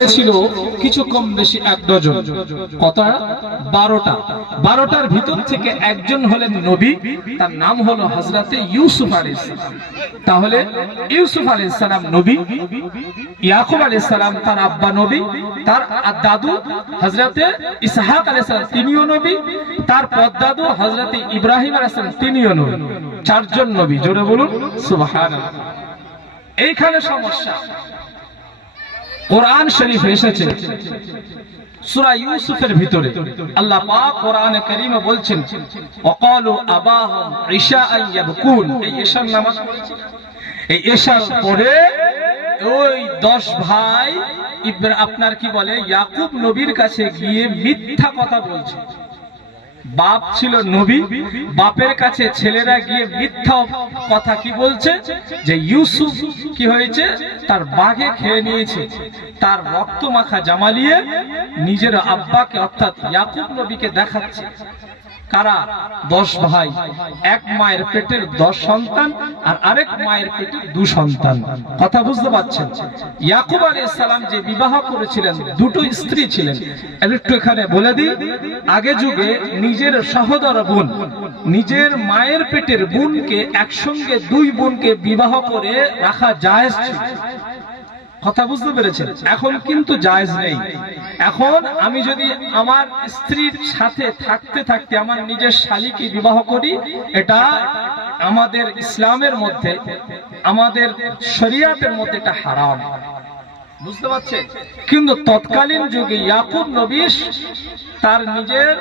ছিল কিছু কম বেশি এক ডজন, কত? 12টা। 12টার ভিতর থেকে একজন হলেন নবী, তার নাম হলো হযরতে ইউসুফ আলাইহিস সালাম। তাহলে ইউসুফ আলাইহিস সালাম নবী, ইয়াকুব আলাইহিস সালাম তার আব্বা নবী, তার দাদু হযরতে ইসহাক আলাইহিস সালাম তিনিও নবী, তার পরদাদু হযরতে ইব্রাহিম আলাইহিস সালাম তিনিও নবী। চারজন নবী, জোরে বলুন সুবহানাল্লাহ। এইখানে সমস্যা। কোরআন শরীফে এসেছে সূরা ইউসুফের ভিতরে আল্লাহ পাক কোরআনে কারীমে বলছেন ওয়াকালু আবাহুম ইশাআন ইয়াবকুন। এই ইশার নামাজ পড়েছে, এই ইশার পরে ওই 10 ভাই আপনার কি বলে ইয়াকুব নবীর কাছে গিয়ে মিথ্যা কথা বলছে। বাপ ছিল নবী, বাপের কাছে ছেলেরা গিয়ে মিথ্যা কথা কি বলছে যে ইউসুফ কি হয়েছে, তার বাঘে খেয়ে নিয়েছে, তার রক্ত মাখা জামালিয়ে নিজের আব্বাকে অর্থাৎ ইয়াকুব নবীকে দেখাচ্ছে। কারা? 10 ভাই, এক মায়ের পেটের 10 সন্তান আর আরেক মায়ের পেটের 2 সন্তান। কথা বুঝতে পারছেন? ইয়াকুব আলাইহিস সালাম যে বিবাহ করেছিলেন, দুটো স্ত্রী ছিলেন। একটু এখানে বলে দিই, আগে যুগে নিজের সহোদর বোন, নিজের মায়ের পেটের বোনকে একসঙ্গে 2 বোনকে বিবাহ করে রাখা জায়েজ ছিল। কথা বুঝতে পেরেছেন? এখন কিন্তু জায়েজ নেই। এখন আমি যদি আমার স্ত্রীর সাথে থাকতে থাকতে আমার নিজের শালীকে বিবাহ করি, এটা আমাদের ইসলামের মধ্যে, আমাদের শরীয়তের মধ্যে এটা হারাম। বুঝতে পারছেন? কিন্তু তৎকালীন যুগে ইয়াকুব নবী তার নিজের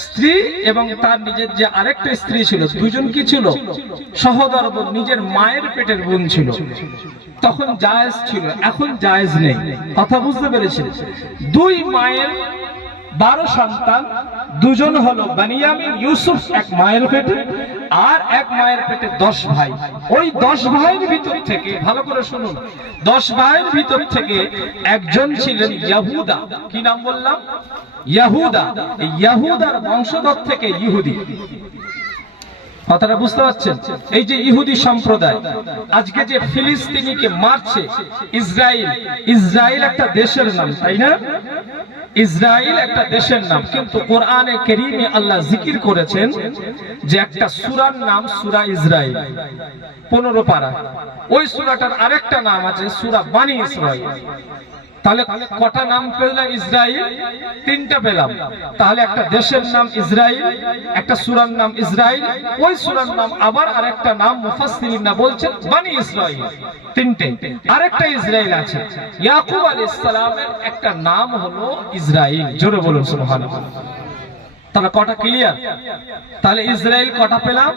স্ত্রী এবং তার নিজের যে আরেকটা স্ত্রী ছিল, দুজন কি ছিল? সহোদর বোন, নিজের মায়ের পেটের বোন ছিল। তখন জায়েজ ছিল, এখন জায়েজ নেই। কথা বুঝতে পেরেছেন? 2 মায়ের 12 সন্তান, দুজন হলো বনিয়ামিন ইউসুফ এক মায়ের পেটে, আর এক মায়ের পেটে 10 ভাই। ওই 10 ভাইয়ের ভিতর থেকে, ভালো করে শুনুন, 10 ভাইয়ের ভিতর থেকে একজন ছিলেন ইয়াহুদা। কি নাম বললাম? ইয়াহুদা। এই ইয়াহুদার বংশধর থেকে ইহুদি। কথাটা বুঝতে পারছেন? এই যে ইহুদি সম্প্রদায় আজকে যে ফিলিস্তিনিকে মারছে, ইসরায়েল, ইসরায়েল একটা দেশের নাম, তাই না? ইসরায়েল একটা দেশের নাম, কিন্তু কোরআনে কারীমে আল্লাহ জিকির করেছেন যে একটা সূরার নাম সূরা ইসরায়েল, 15 পারা। ওই সূরাটার আরেকটা নাম আছে সূরা বনী ইসরাইল। তাহলে কটা নাম পেলাম? ইসরায়েল 3টা পেলাম। তাহলে একটা দেশের নাম ইসরায়েল, একটা সূরার নাম ইসরায়েল, ওই সূরার নাম আবার আরেকটা নাম মুফাসসিরিনরা বলছেন বনী ইসরাইল। 3টে। আরেকটা ইসরায়েল আছে। ইয়াকুব আলাইহিস সালামের একটা নাম হলো ইসরায়েল। জোরে বলুন সুবহানাল্লাহ। তাহলে কটা ক্লিয়ার? তাহলে ইসরায়েল কটা পেলাম?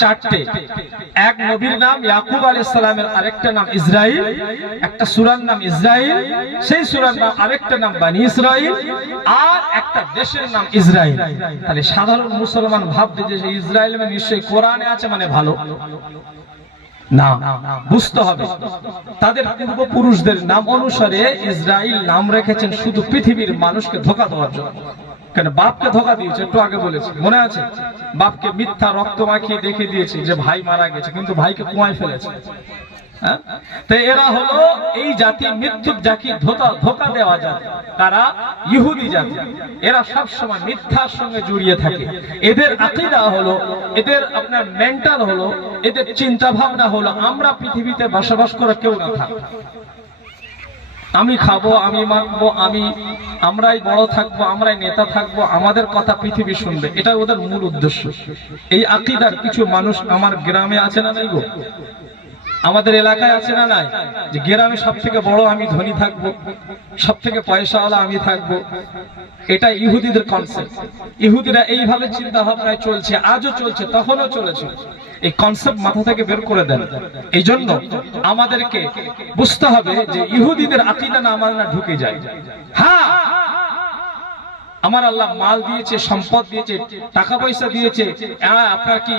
4টে। এক নবীর নাম ইয়াকুব আলাইহিস সালামের আরেকটা নাম ইসরায়েল, একটা সূরার নাম ইসরায়েল, সেই সূরার নাম আরেকটা নাম বনী ইসরাইল, আর একটা দেশের নাম ইসরায়েল। তাহলে সাধারণ মুসলমান ভাববে যে ইসরায়েল মানে নিশ্চয়ই কোরআনে আছে, মানে ভালো না। বুঝতে হবে তাদের পূর্বপুরুষদের নাম অনুসারে ইসরায়েল নাম রেখেছেন শুধু পৃথিবীর মানুষকে ধোঁকা দেওয়ার জন্য। কেন? বাপকে ধোঁকা দিয়েছে, একটু আগে বলেছি, মনে আছে? বাপকে মিথ্যা রক্ত মাখিয়ে দেখে দিয়েছে যে ভাই মারা গেছে, কিন্তু ভাইকে কুয়ায় ফেলেছে। হ্যাঁ, তো এরা হলো এই জাতি, মিথ্যুক জাতি, ধোঁকা দেওয়া জাতি। কারা? ইহুদি জাতি। এরা সব সময় মিথ্যার সঙ্গে জড়িয়ে থাকে। এদের আকীদা হলো, এদের আপনার মেন্টাল হলো, এদের চিন্তা ভাবনা হলো আমরা পৃথিবীতে বসবাস করে কেউ না থাক, আমি খাবো, আমি মাখবো, আমরাই বড় থাকবো, আমরাই নেতা থাকবো, আমাদের কথা পৃথিবী শুনবে। এটা ওদের মূল উদ্দেশ্য। এই আকীদার কিছু মানুষ আমার গ্রামে আছে না নাই গো? আমাদের এলাকায় আছে না নাই? যে গ্রামে সব থেকে বড় আমি, ধনী থাকবো, সব থেকে পয়সাওয়ালা আমি থাকবো। এটা ইহুদিদের কনসেপ্ট। ইহুদিরা এইভাবে চিন্তা ভাবনায় চলছে, আজও চলছে, তখনও চলেছে। এই কনসেপ্ট মাথা থেকে বের করে দেন। এই জন্য আমাদেরকে বুঝতে হবে যে ইহুদিদের আকীদা না আমার না ঢুকে যায়। হ্যাঁ, আমার আল্লাহ মাল দিয়েছে, সম্পদ দিয়েছে, টাকা পয়সা দিয়েছে, আপনার কি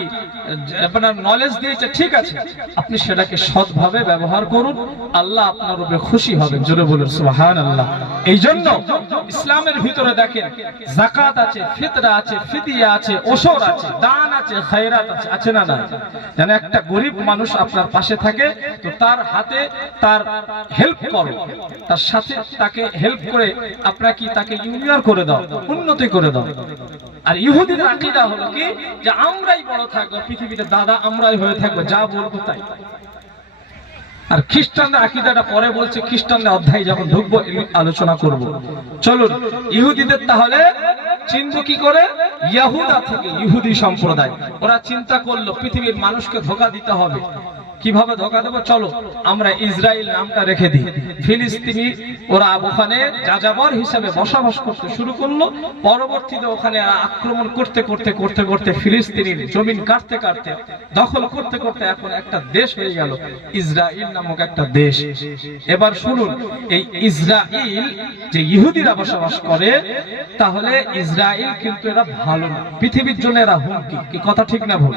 আপনার নলেজ দিয়েছে, ঠিক আছে, আপনি সেটাকে সৎভাবে ব্যবহার করুন, আল্লাহ আপনার উপরে খুশি হবেন। জোরে বলুন সুবহানাল্লাহ। এই জন্য ইসলামের ভিতরে দেখেন যাকাত আছে, ফিতরা আছে, ফিদিয়া আছে, ওসর আছে, দান আছে, খায়রাত আছে, আছে না? না। যেন একটা গরিব মানুষ আপনার পাশে থাকে তো তার হাতে তার হেল্প করো, তার সাথে তাকে হেল্প করে আপনারা কি তাকে ইউনিয়ন করে দাও, উন্নতি করে দাও। আর ইহুদিদের আকীদা হলো কি যে আমরাই বড় থাকবো পৃথিবীতে, দাদা আমরাই হয়ে থাকবো, যা বলবো তাই। আর খ্রিস্টানদের আকীদাটা পরে বলছে, খ্রিস্টানদের অধ্যায় যখন ঢুকবো আলোচনা করব। চলুন ইহুদিদের তাহলে চিনবো কি করে? ইয়াহুদা থেকে, ইহুদি সম্প্রদায় ওরা চিন্তা করলো পৃথিবীর মানুষকে ধোঁকা দিতে হবে। কিভাবে ধোঁকা দেবো? চলো আমরা ইসরায়েল নামটা রেখে দিই। ফিলিস্তিনি ওরা ওখানে যাযাবর হিসেবে বসবাস করতে শুরু করলো। পরবর্তীতে ওখানে আক্রমণ করতে করতে করতে করতে ফিলিস্তিনির জমিন কাটতে কাটতে দখল করতে করতে এখন একটা দেশ হয়ে গেল, ইসরায়েল নামক একটা দেশ। এবার শুনুন, এই ইসরায়েল যে ইহুদিরা বসবাস করে, তাহলে ইসরায়েল কিন্তু এরা ভালো না, পৃথিবীর জন্য এরা হুমকি। কি কথা ঠিক না ভুল?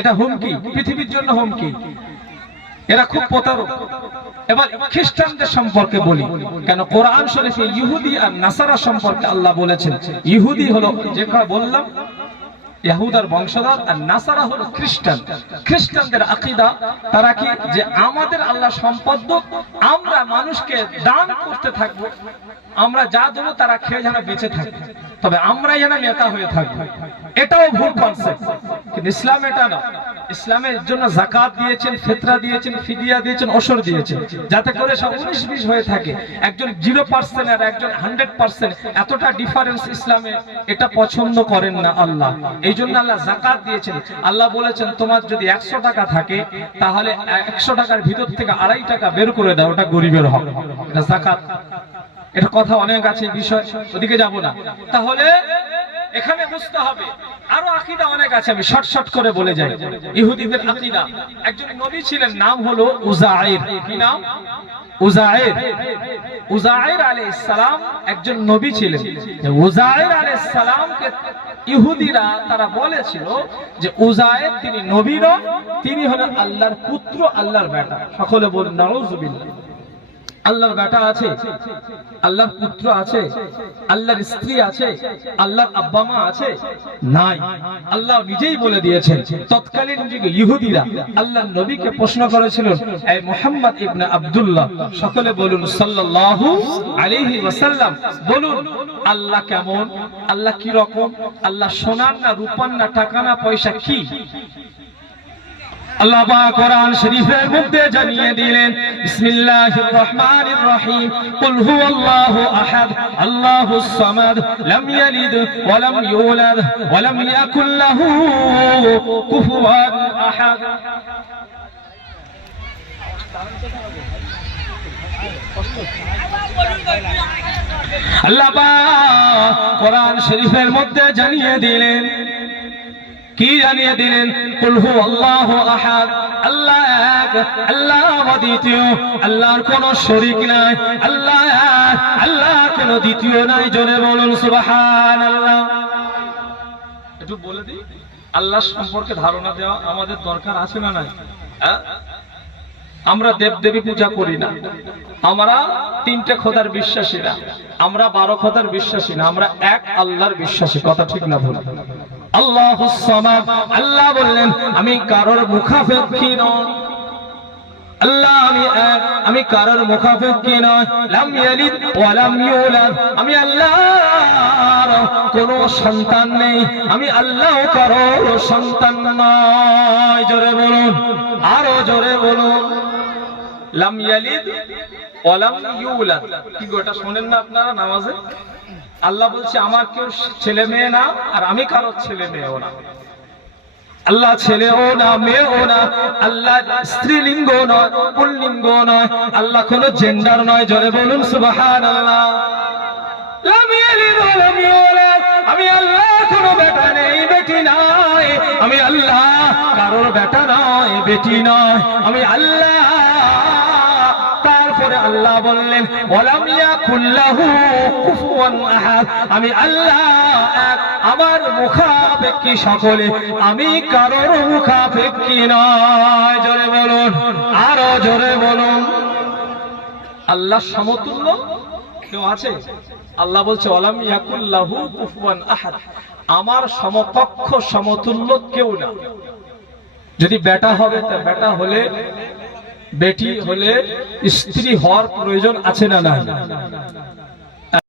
এটা হুমকি, পৃথিবীর জন্য হুমকি, এরা খুব প্রতারক। এবার খ্রিস্টানদের সম্পর্কে বলি, কেন কোরআন শরীফে ইহুদি আর নাসারা সম্পর্কে আল্লাহ বলেছেন। ইহুদি হলো যেটা বললাম ইহুদার বংশধর, আর নাসারা হলো খ্রিস্টান। খ্রিস্টানদের আকীদা তারা কি যে আমাদের আল্লাহ সম্পদ, আমরা মানুষকে দান করতে থাকবো, আমরা যা দেবো তারা খেয়ে যেন বেঁচে থাকবে, তবে আমরাই যেন নেতা হয়ে থাকবো। এটাও ভুল কনসেপ্ট, কিন্তু ইসলাম এটা না। ইসলামের জন্য যাকাত দিয়েছেন, ফিতরা দিয়েছেন, ফিদিয়া দিয়েছেন, ওসর দিয়েছেন, যাতে করে সব 19-20 হয়ে থাকে। একজন 0% আর একজন 100%, এতটা ডিফারেন্স ইসলামে এটা পছন্দ করেন না আল্লাহ। এই জন্য আল্লাহ যাকাত দিয়েছেন। আল্লাহ বলেছেন তোমার যদি 100 টাকা থাকে তাহলে 100 টাকার ভিতর থেকে 2.5 টাকা বের করে দাও, ওটা গরিবের হক, এটা যাকাত। এটা কথা অনেক আছে, বিষয় ওদিকে যাব না। তাহলে এখানে বুঝতে হবে, আরো আকীদা অনেক আছে, আমি শর্ট করে বলে যাই। ইহুদিদের আকীদা, একজন নবী ছিলেন, নাম হলো উযাইর। কি নাম? উযাইর। উযাইর আলাইহিস সালাম একজন নবী ছিলেন। উযাইর আলাইহিস সালামকে ইহুদিরা তারা বলেছিল যে উযাইর তিনি নবী নন, তিনি হলেন আল্লাহর পুত্র, আল্লাহর বেটা। সকলে বলুন নাউযুবিল্লাহ। আল্লাহর বেটা আছে, আল্লাহর পুত্র আছে, আল্লাহর স্ত্রী আছে, আল্লাহর আব্বা মা আছে? নাই। আল্লাহ নিজেই বলে দিয়েছেন। তৎকালীন যুগে ইহুদিরা আল্লাহর নবীকে প্রশ্ন করেছিলেন, এই মুহাম্মদ ইবনে আব্দুল্লাহ, সকলে বলুন সাল্লাল্লাহু আলাইহি ওয়াসাল্লাম, বলুন আল্লাহ কেমন, আল্লাহ কি রকম, আল্লাহ সোনার না রূপার না টাকা না পয়সা কি? আল্লাহ পাক কোরআন শরীফের মধ্যে জানিয়ে দিলেন, বিসমিল্লাহির রহমানির রহিম, কুল হুয়াল্লাহু আহাদ, আল্লাহুস সামাদ, লাম ইয়ালিদ ওয়া লাম ইউলাদ ওয়া লাম ইয়াকুল লাহু কুফুয়ান আহাদ। আল্লাহ পাক কোরআন শরীফের মধ্যে জানিয়ে দিলেন, কি জানিয়ে দিলেন? কুল হুয়াল্লাহু আহাদ, আল্লাহ এক, আল্লাহ অদ্বিতীয়, আল্লাহর কোনো শরীক নাই, আল্লাহ এক, আল্লাহ কোনো দ্বিতীয় নাই। জোরে বলুন সুবহানাল্লাহ। একটু বলে দিই, আল্লাহ সম্পর্কে ধারণা দেওয়া আমাদের দরকার আছে না নাই? আমরা দেবদেবী পূজা করি না, আমরা 3টে খোদার বিশ্বাসী না, আমরা 12 খোদার বিশ্বাসী না, আমরা এক আল্লাহর বিশ্বাসী। কথা ঠিক না ভুল? আল্লাহুস সামাদ, আল্লাহ বললেন আমি কারোর মুখাপেক্ষী নই, আল্লাহ আমি এক, আমি কারোর মুখাপেক্ষী নয়। লাম ইয়ালিদ ওয়া লাম ইউলাদ, আমি আল্লাহর কোনো সন্তান নেই, আমি আল্লাহ কারোর সন্তান নয়। জোরে বলুন, আরো জোরে বলুন। লাম ইয়ালিদ ওয়া লাম ইউলাদ, কি গোটা শুনেন না আপনারা নামাজে? আল্লাহ বলছে আমার কেউ ছেলে মেয়ে না, আর আমি কারো ছেলে মেয়েও না। আল্লাহ ছেলেও না, মেয়েও না, আল্লাহ স্ত্রীলিঙ্গ নয়, পুল্লিঙ্গ নয়, আল্লাহ কোনো জেন্ডার নয়। জোরে বলুন সুবহানাল্লাহ। লাম ইয়ালিদ ওয়া লাম ইউলাদ, আমি আল্লাহ কোনো বেটা নেই, বেটি নাই, আমি আল্লাহ কারোর বেটা নয়, বেটি নয়, আমি আল্লাহ। তারপরে তারপরে আল্লাহ বললেন ওয়ালাম ইয়াকুল লাহু কুফুয়ান আহাদ, আমি আল্লাহ এক, আমার মুখাপেক্ষী সকলে, আমি কারোর মুখাপেক্ষী নয়। জোরে বলুন, আরো জোরে বলুন। আল্লাহ সমতুল্য কেউ আছে? আল্লাহ বলছে ওয়ালাম ইয়াকুল লাহু কুফুয়ান আহাদ, আমার সমকক্ষ সমতুল্য কেউ না। যদি বেটা হবে তা বেটা হলে, বেটি হলে স্ত্রী হওয়ার প্রয়োজন আছে না? না।